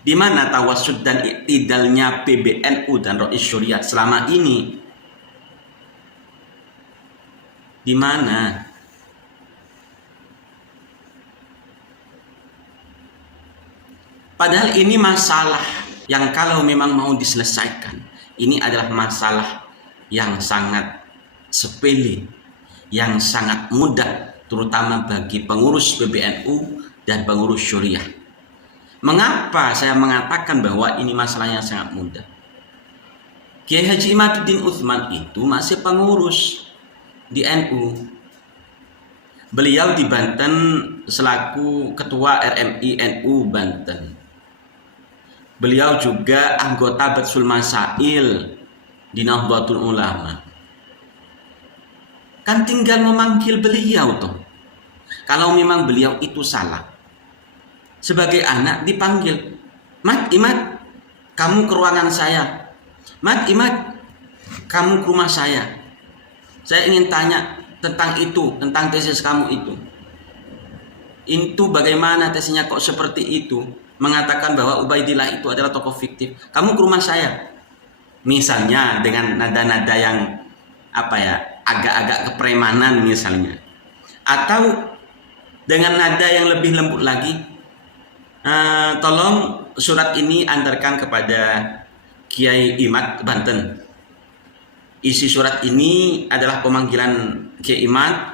Di mana tawasud dan iktidalnya PBNU dan Rois Syuriah selama ini? Di mana? Padahal ini masalah yang kalau memang mau diselesaikan, ini adalah masalah yang sangat sepele, yang sangat mudah, terutama bagi pengurus PBNU dan pengurus Syuriah. Mengapa saya mengatakan bahwa ini masalahnya sangat mudah? Kiai Haji Imaduddin Utsman itu masih pengurus di NU. Beliau di Banten selaku Ketua RMI NU Banten. Beliau juga anggota Batsul Masail di Nahdlatul Ulama. Kan tinggal memanggil beliau tuh. Kalau memang beliau itu salah, sebagai anak dipanggil, Mat Imad, kamu ke ruangan saya. Mat Imad, kamu ke rumah saya. Saya ingin tanya tentang itu, tentang tesis kamu itu. Itu bagaimana tesisnya kok seperti itu? Mengatakan bahwa Ubaidillah itu adalah tokoh fiktif. Kamu ke rumah saya. Misalnya dengan nada-nada yang agak-agak kepremanan misalnya. Atau dengan nada yang lebih lembut lagi. Tolong surat ini antarkan kepada Kiai Imad Banten. Isi surat ini adalah pemanggilan Kiai Imad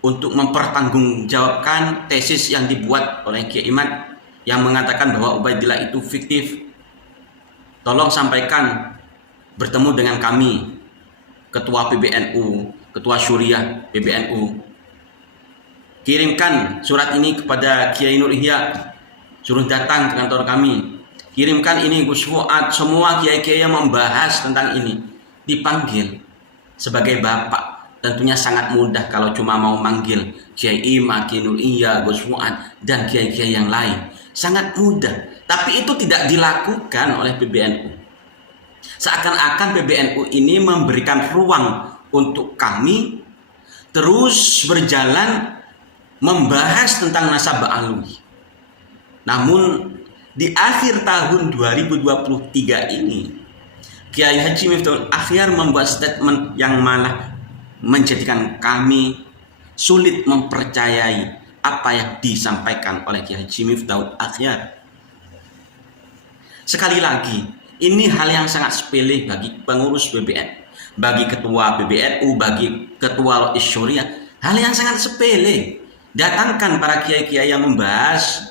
untuk mempertanggungjawabkan tesis yang dibuat oleh Kiai Imad yang mengatakan bahwa Ubaidillah itu fiktif. Tolong sampaikan bertemu dengan kami, Ketua PBNU, Ketua Syuriah PBNU. Kirimkan surat ini kepada Kiai Nur Ihya, suruh datang ke kantor kami. Kirimkan ini Gus Fuad, semua kiai-kiai yang membahas tentang ini dipanggil sebagai bapak. Tentunya sangat mudah kalau cuma mau manggil Kiai Imad, Kiai Nur Ihya, Gus Fuad dan kiai-kiai yang lain. Sangat mudah, tapi itu tidak dilakukan oleh PBNU. Seakan-akan PBNU ini memberikan ruang untuk kami terus berjalan membahas tentang nasabah alwi. Namun di akhir tahun 2023 ini, Kiai Haji Miftahul Akhyar membuat statement yang malah menjadikan kami sulit mempercayai apa yang disampaikan oleh Kiai Haji Miftahul Akhyar. Sekali lagi, ini hal yang sangat sepele bagi pengurus PBN, bagi ketua PBNU, bagi ketua Rois Syuriah, hal yang sangat sepele. Datangkan para kiai-kiai yang membahas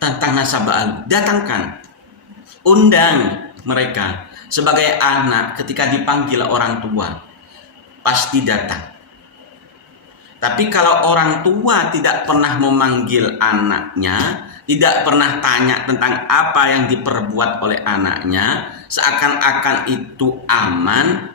tentang nasabah alwi, datangkan, undang mereka. Sebagai anak ketika dipanggil orang tua pasti datang. Tapi kalau orang tua tidak pernah memanggil anaknya, tidak pernah tanya tentang apa yang diperbuat oleh anaknya, seakan-akan itu aman,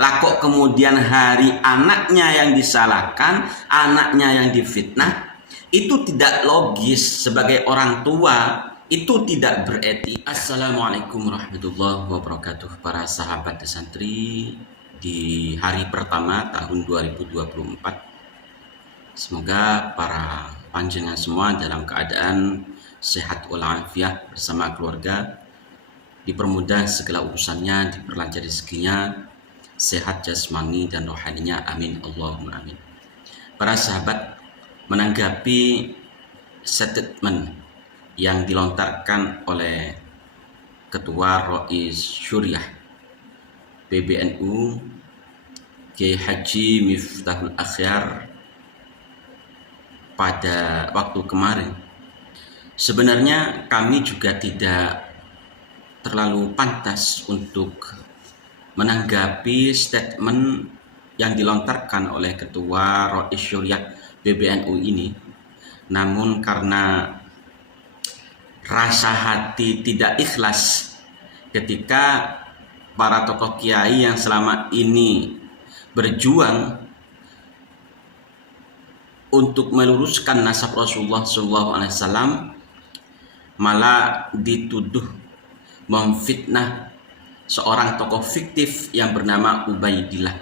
lah kok kemudian hari anaknya yang disalahkan, anaknya yang difitnah, itu tidak logis. Sebagai orang tua itu tidak beretika. Assalamualaikum warahmatullahi wabarakatuh. Para sahabat santri di hari pertama tahun 2024, semoga para panjenengan semua dalam keadaan sehat walafiat bersama keluarga, dipermudah segala urusannya, diperlancar rezekinya, sehat jasmani dan rohaninya, amin Allahumma amin. Para sahabat, menanggapi statement yang dilontarkan oleh Ketua Rois Syuriah PBNU Kiai Haji Miftahul Akhyar pada waktu kemarin, sebenarnya kami juga tidak terlalu pantas untuk menanggapi statement yang dilontarkan oleh Ketua Rois Syuriah PBNU ini. Namun karena rasa hati tidak ikhlas ketika para tokoh kiai yang selama ini berjuang untuk meluruskan nasab Rasulullah SAW malah dituduh memfitnah seorang tokoh fiktif yang bernama Ubaidillah.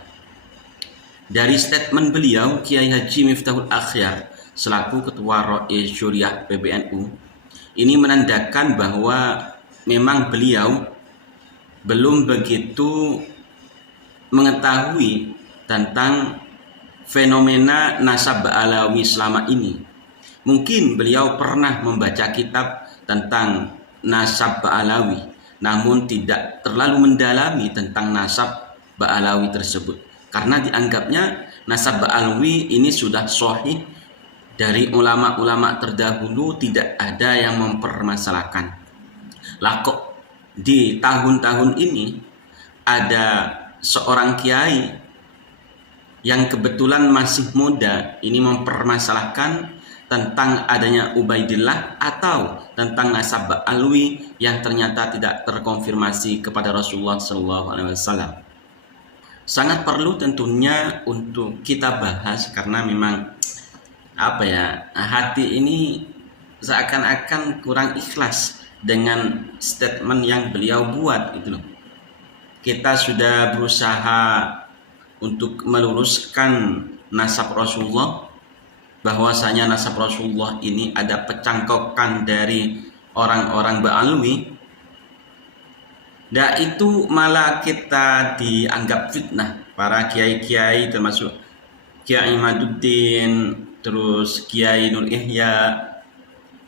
Dari statement beliau, Kiai Haji Miftahul Akhyar selaku Ketua Rois Syuriah PBNU Ini menandakan bahwa memang beliau belum begitu mengetahui tentang fenomena nasab Ba'alawi selama ini. Mungkin beliau pernah membaca kitab tentang nasab Ba'alawi, namun tidak terlalu mendalami tentang nasab Ba'alawi tersebut, karena dianggapnya nasab Ba'alawi ini sudah sahih dari ulama-ulama terdahulu, tidak ada yang mempermasalahkan. Lah kok di tahun-tahun ini ada seorang kiai yang kebetulan masih muda ini mempermasalahkan tentang adanya Ubaidillah atau tentang nasab Ba'alawi yang ternyata tidak terkonfirmasi kepada Rasulullah SAW. Sangat perlu tentunya untuk kita bahas, karena memang hati ini seakan-akan kurang ikhlas dengan statement yang beliau buat gitu loh. Kita sudah berusaha untuk meluruskan nasab Rasulullah, bahwasanya nasab Rasulullah ini ada pecangkokan dari orang-orang Ba'alawi. Itu malah kita dianggap fitnah. Para kiai-kiai termasuk Kiai Imaduddin, terus Kiai Nur Ihya,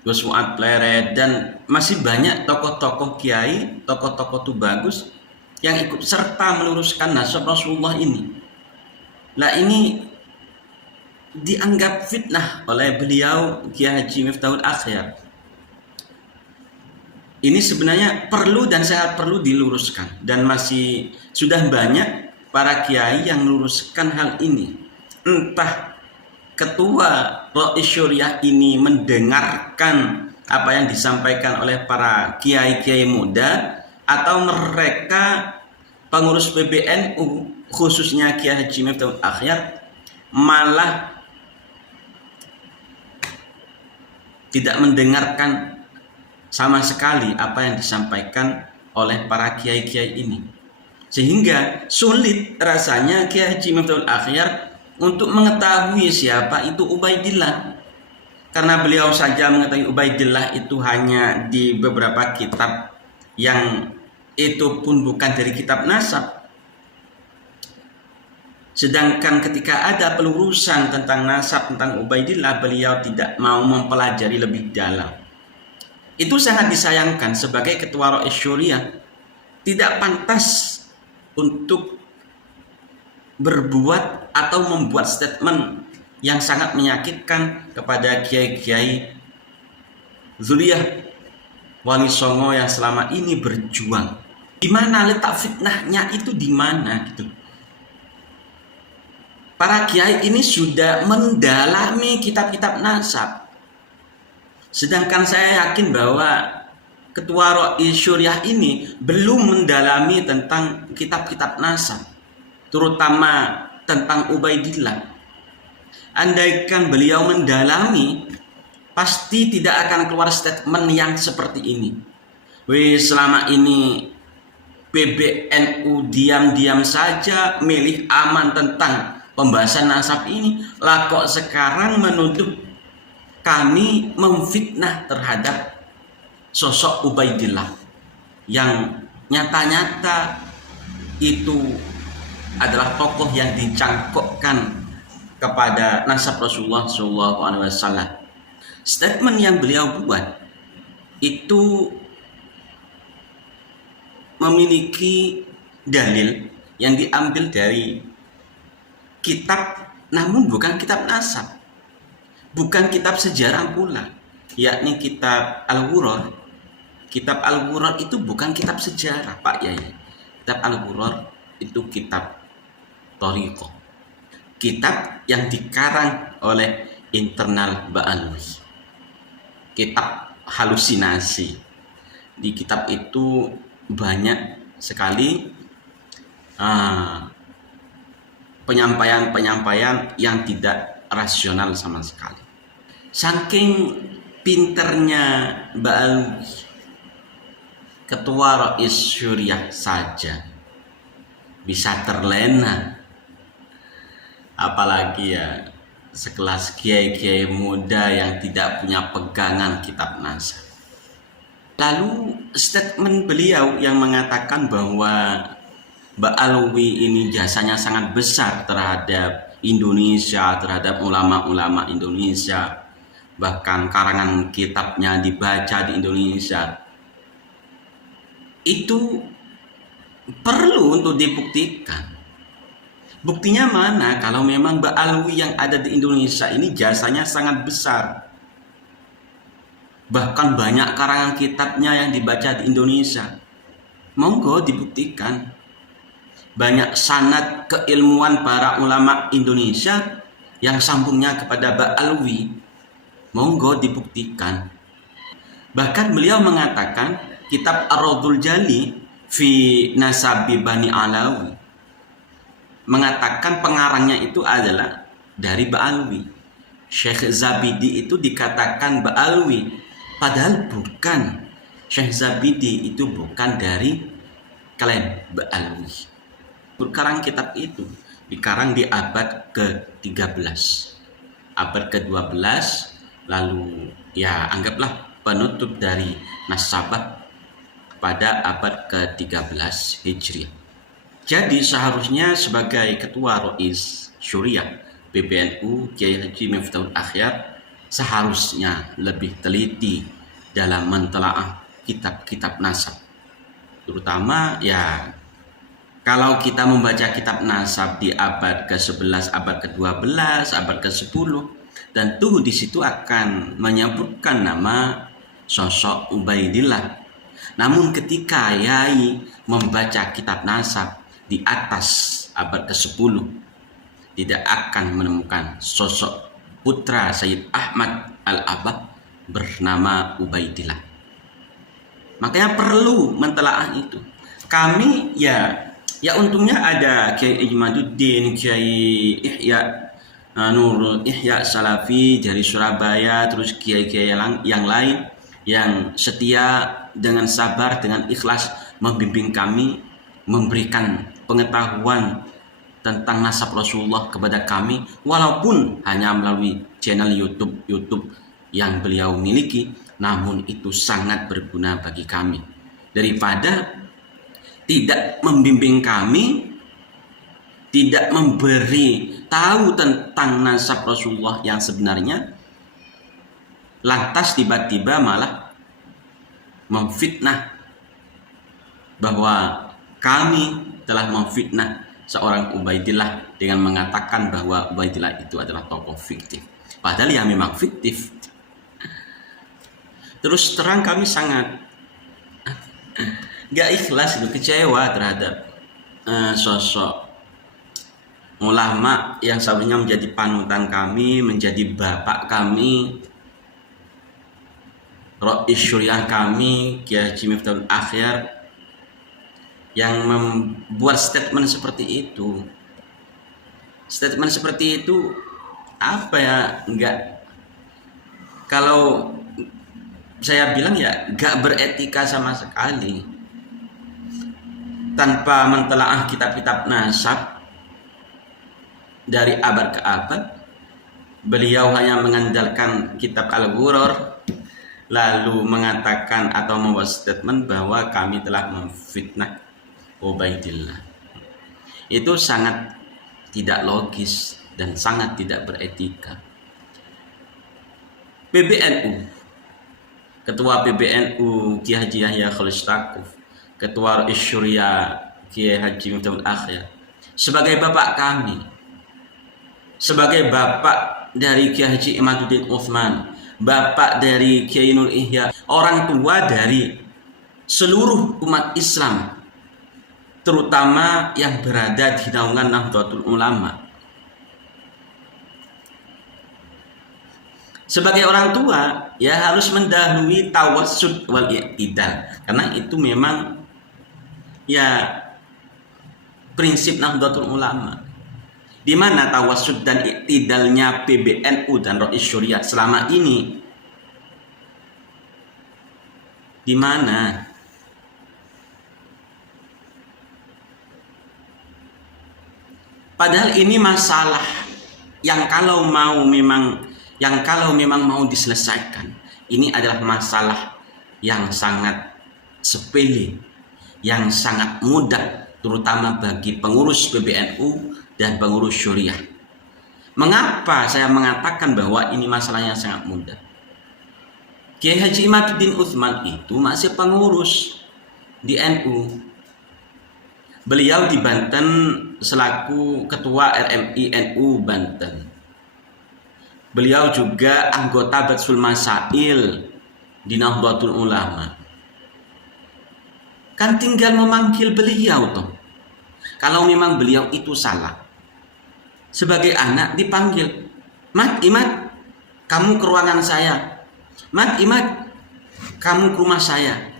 Gus Fuad Pleret, dan masih banyak tokoh-tokoh kiai, tokoh-tokoh itu bagus yang ikut serta meluruskan nasab Rasulullah ini. Ini dianggap fitnah oleh beliau Kiai Haji Miftahul Akhyar. Ini sebenarnya perlu dan sangat perlu diluruskan, dan masih sudah banyak para kiai yang meluruskan hal ini. Entah ketua Rais Syuriah ini mendengarkan apa yang disampaikan oleh para kiai-kiai muda, atau mereka pengurus PBNU khususnya Kiai Haji Miftahul Akhyar malah tidak mendengarkan sama sekali apa yang disampaikan oleh para kiai-kiai ini, sehingga sulit rasanya Kiai Haji Miftahul Akhyar untuk mengetahui siapa itu Ubaidillah, karena beliau saja mengetahui Ubaidillah itu hanya di beberapa kitab yang itu pun bukan dari kitab nasab. Sedangkan ketika ada pelurusan tentang nasab, tentang Ubaidillah, beliau tidak mau mempelajari lebih dalam. Itu sangat disayangkan. Sebagai ketua Rais Syuriah tidak pantas untuk berbuat atau membuat statement yang sangat menyakitkan kepada kiai-kiai Zuriyah Wali Songo yang selama ini berjuang. Di mana letak fitnahnya itu, di mana gitu. Para kiai ini sudah mendalami kitab-kitab nasab. Sedangkan saya yakin bahwa ketua Rais Syuriah ini belum mendalami tentang kitab-kitab nasab, terutama tentang Ubaidillah. Andaikan beliau mendalami, pasti tidak akan keluar statement yang seperti ini. Selama ini PBNU diam-diam saja milih aman tentang pembahasan nasab ini, lah kok sekarang menuduh kami memfitnah terhadap sosok Ubaidillah yang nyata-nyata itu adalah tokoh yang dicangkokkan kepada nasab Rasulullah SAW. Statement yang beliau buat itu memiliki dalil yang diambil dari kitab, namun bukan kitab nasab, bukan kitab sejarah pula, yakni kitab Al-Ghurar. Kitab Al-Ghurar itu bukan kitab sejarah, Pak Yai. Kitab Al-Ghurar itu kitab Thariqah, kitab yang dikarang oleh internal Ba'alawi, kitab halusinasi. Di kitab itu banyak sekali penyampaian-penyampaian yang tidak rasional sama sekali. Saking pinternya Ba'alawi, ketua Rais Syuriah saja bisa terlena, apalagi ya sekelas kiai-kiai muda yang tidak punya pegangan kitab nasab. Lalu statement beliau yang mengatakan bahwa Mbak Alwi ini jasanya sangat besar terhadap Indonesia, terhadap ulama-ulama Indonesia, bahkan karangan kitabnya dibaca di Indonesia, itu perlu untuk dibuktikan. Buktinya mana kalau memang Mbak Alwi yang ada di Indonesia ini jasanya sangat besar, bahkan banyak karangan kitabnya yang dibaca di Indonesia. Monggo dibuktikan. Banyak sanad keilmuan para ulama Indonesia yang sambungnya kepada Mbak Alwi. Monggo dibuktikan. Bahkan beliau mengatakan kitab Ar-Raudhul Jali fi Nasabi Bani Alawi, mengatakan pengarangnya itu adalah dari Mbak Alwi. Syekh Zabidi itu dikatakan Mbak Alwi, padahal bukan. Syekh Zabidi itu bukan dari klaim Mbak Alwi. Berkarang kitab itu dikarang di abad ke-13, abad ke-12, lalu ya anggaplah penutup dari nasabah pada abad ke-13 Hijriah. Jadi seharusnya sebagai Ketua Rois Syuriah PBNU Kiai Haji Miftahul Akhyar seharusnya lebih teliti dalam mentelaah kitab-kitab nasab. Terutama ya kalau kita membaca kitab nasab di abad ke-11, abad ke-12, abad ke-10, tentu di situ akan menyebutkan nama sosok Ubaidillah. Namun ketika Yai membaca kitab nasab di atas abad ke-10, tidak akan menemukan sosok putra Sayyid Ahmad Al-Abbad bernama Ubaidillah. Makanya perlu mentelaah itu. Kami ya untungnya ada Kiai Ijmaduddin, Kiai Ihya Nurul Ihya Salafi dari Surabaya, terus kiai-kiai yang lain yang setia dengan sabar, dengan ikhlas membimbing kami, memberikan pengetahuan tentang nasab Rasulullah kepada kami, walaupun hanya melalui channel YouTube yang beliau miliki, namun itu sangat berguna bagi kami. Daripada tidak membimbing kami, tidak memberi tahu tentang nasab Rasulullah yang sebenarnya, lantas tiba-tiba malah memfitnah bahwa kami telah memfitnah seorang Ubaidillah dengan mengatakan bahwa Ubaidillah itu adalah tokoh fiktif. Padahal ya memang fiktif. Terus terang kami sangat gak ikhlas, kecewa terhadap sosok ulama yang seharusnya menjadi panutan kami, menjadi bapak kami, Rois Syuriah kami, Kiai Haji Miftahul Akhyar, yang membuat statement seperti itu. Statement seperti itu apa ya, enggak, kalau saya bilang ya enggak beretika sama sekali. Tanpa mentelaah kitab-kitab nasab dari abad ke abad, beliau hanya mengandalkan kitab Al-Ghuror, lalu mengatakan atau membuat statement bahwa kami telah memfitnah Ubaidillah. Itu sangat tidak logis dan sangat tidak beretika. PBNU, Ketua PBNU Kiai Haji Yahya Khalil Stakuf, Ketua Rois Syuriah Kiai Haji Miftahul Akhyar, sebagai bapak kami, sebagai bapak dari Kiai Haji Imaduddin Utsman, bapak dari Kiai Nur Ihya, orang tua dari seluruh umat Islam, terutama yang berada di naungan Nahdlatul Ulama. Sebagai orang tua ya harus mendahului tawassud wal i'tidal, karena itu memang ya prinsip Nahdlatul Ulama. Di mana tawassud dan i'tidalnya PBNU dan Rois Syuriah selama ini? Di mana? Padahal ini masalah yang kalau memang mau diselesaikan, ini adalah masalah yang sangat sepele, yang sangat mudah, terutama bagi pengurus PBNU dan pengurus Syuriah. Mengapa saya mengatakan bahwa ini masalahnya sangat mudah? Kiai Haji Imaduddin Utsman itu masih pengurus di NU. Beliau di Banten selaku Ketua RMI NU Banten. Beliau juga anggota Batsul Masail di Nahdlatul Ulama. Kan tinggal memanggil beliau toh. Kalau memang beliau itu salah, sebagai anak dipanggil, Mat, Imad, kamu ke ruangan saya. Mat, Imad, kamu ke rumah saya.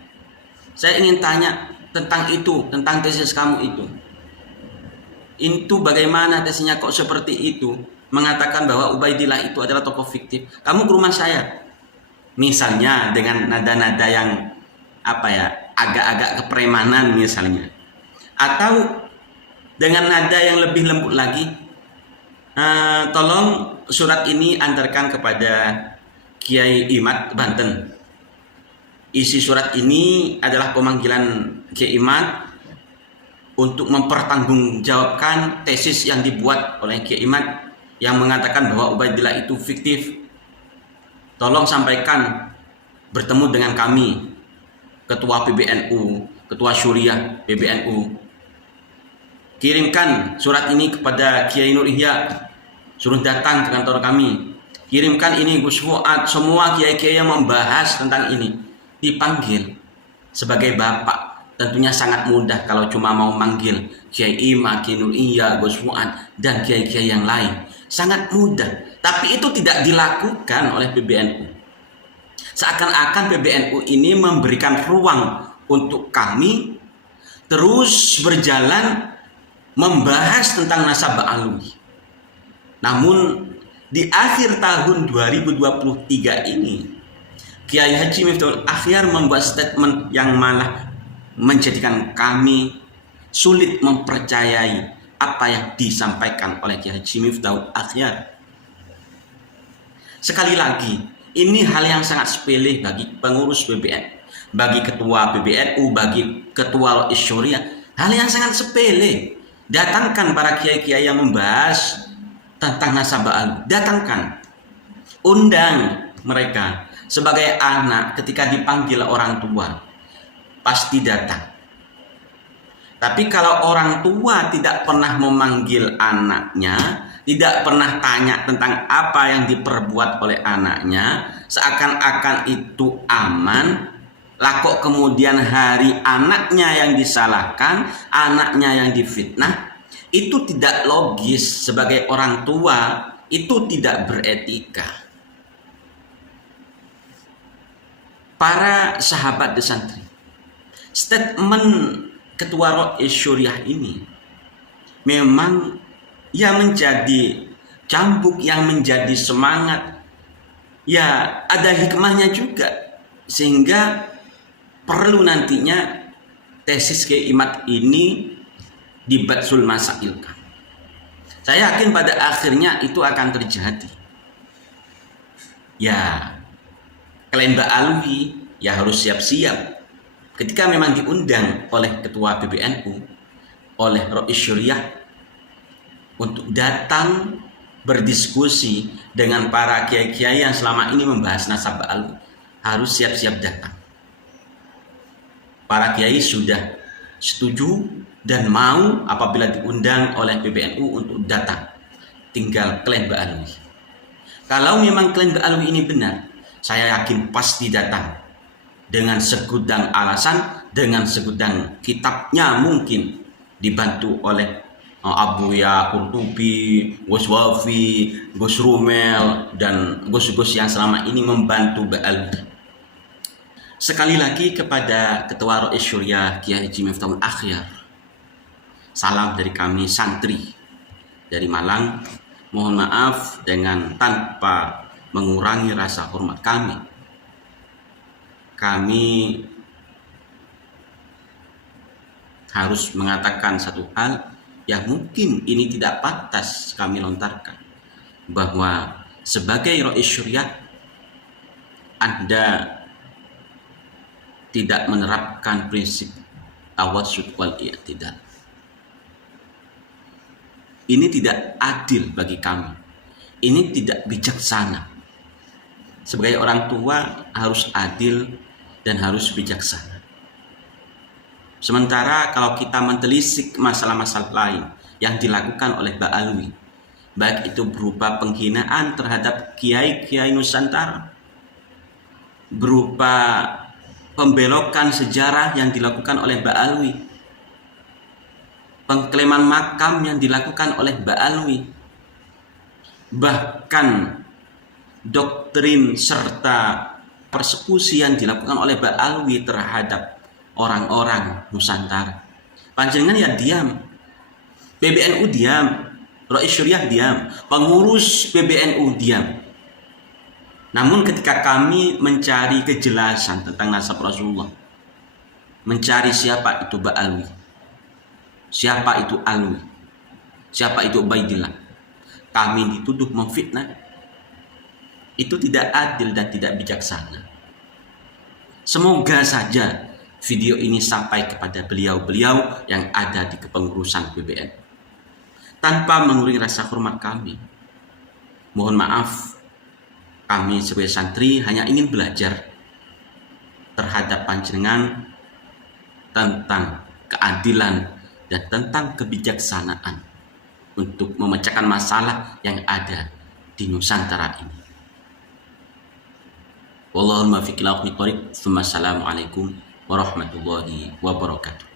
Saya ingin tanya tentang itu, tentang tesis kamu itu. Itu bagaimana tesisnya kok seperti itu? Mengatakan bahwa Ubaidillah itu adalah tokoh fiktif. Kamu ke rumah saya. Misalnya dengan nada-nada yang agak-agak kepremanan misalnya. Atau dengan nada yang lebih lembut lagi. Tolong surat ini antarkan kepada Kiai Imad Banten. Isi surat ini adalah pemanggilan Kiai Imad untuk mempertanggungjawabkan tesis yang dibuat oleh Kiai Imad yang mengatakan bahwa Ubaidillah itu fiktif. Tolong sampaikan bertemu dengan kami, Ketua PBNU, Ketua Syuriah PBNU. Kirimkan surat ini kepada Kiai Nur Ihya, suruh datang ke kantor kami. Kirimkan ini Gus Fuad, semua kiai-kiai yang membahas tentang ini dipanggil sebagai bapak. Tentunya sangat mudah kalau cuma mau manggil Kiai Ima, Kiai Nur Ihya, Gus Fuad dan kiai-kiai yang lain. Sangat mudah. Tapi itu tidak dilakukan oleh PBNU. Seakan-akan PBNU ini memberikan ruang untuk kami terus berjalan membahas tentang nasabah alwi. Namun di akhir tahun 2023 ini, Kiai Haji Miftahul Akhyar membuat statement yang malah menjadikan kami sulit mempercayai apa yang disampaikan oleh Kiai Haji Miftahul Akhyar. Sekali lagi, ini hal yang sangat sepele bagi pengurus PBN, bagi ketua PBNU, bagi ketua Syuriah. Hal yang sangat sepele. Datangkan para kiai-kiai yang membahas tentang nasabah alwi. Datangkan. Undang mereka. Sebagai anak ketika dipanggil orang tua, pasti datang. Tapi kalau orang tua tidak pernah memanggil anaknya, tidak pernah tanya tentang apa yang diperbuat oleh anaknya, seakan-akan itu aman, lah kok kemudian hari anaknya yang disalahkan, anaknya yang difitnah, itu tidak logis. Sebagai orang tua, itu tidak beretika. Para sahabat di santri, statement Ketua Rois Syuriah ini memang ya menjadi cambuk, yang menjadi semangat, ya ada hikmahnya juga, sehingga perlu nantinya tesis Kiai Imad ini di Batsul Masailkan. Saya yakin pada akhirnya itu akan terjadi. Ya, kalian Mbak Alwi ya harus siap-siap ketika memang diundang oleh Ketua PBNU, oleh Rois Syuriah untuk datang berdiskusi dengan para kiai-kiai yang selama ini membahas nasabah alwi, harus siap-siap datang. Para kiai sudah setuju dan mau apabila diundang oleh PBNU untuk datang. Tinggal klaim Mbak Alwi. Kalau memang klaim Mbak Alwi ini benar, saya yakin pasti datang. Dengan segudang alasan, dengan segudang kitabnya mungkin dibantu oleh Abuya Qurtubi, Gus Wafi, Gus Rumel, dan Gus-Gus yang selama ini membantu Mbak Alwi. Sekali lagi kepada Ketua Rois Syuriah Kiai Haji Miftahul Akhyar, salam dari kami santri dari Malang. Mohon maaf dengan tanpa mengurangi rasa hormat kami. Kami harus mengatakan satu hal yang mungkin ini tidak pantas kami lontarkan, bahwa sebagai Rois Syuriah Anda tidak menerapkan prinsip tawassut wal i'tidal. Ini tidak adil bagi kami. Ini tidak bijaksana. Sebagai orang tua harus adil dan harus bijaksana. Sementara kalau kita mentelisik masalah-masalah lain yang dilakukan oleh Mbak Alwi, baik itu berupa penghinaan terhadap kiai-kiai Nusantara, berupa pembelokan sejarah yang dilakukan oleh Mbak Alwi, pengklaiman makam yang dilakukan oleh Mbak Alwi, bahkan doktrin serta persekusi yang dilakukan oleh Mbak Alwi terhadap orang-orang Nusantara. Panjenengan ya diam, PBNU diam, Rois Syuriah diam, pengurus PBNU diam. Namun ketika kami mencari kejelasan tentang nasab Rasulullah, mencari siapa itu Mbak Alwi, siapa itu Alwi, siapa itu Ubaidillah, kami dituduh memfitnah. Itu tidak adil dan tidak bijaksana. Semoga saja video ini sampai kepada beliau-beliau yang ada di kepengurusan PBN. Tanpa mengurangi rasa hormat kami, mohon maaf, kami sebagai santri hanya ingin belajar terhadap panjenengan tentang keadilan dan tentang kebijaksanaan untuk memecahkan masalah yang ada di Nusantara ini. Wallahul muwaffiq ila aqwamit thoriq. Wassalamualaikum warahmatullahi wabarakatuh.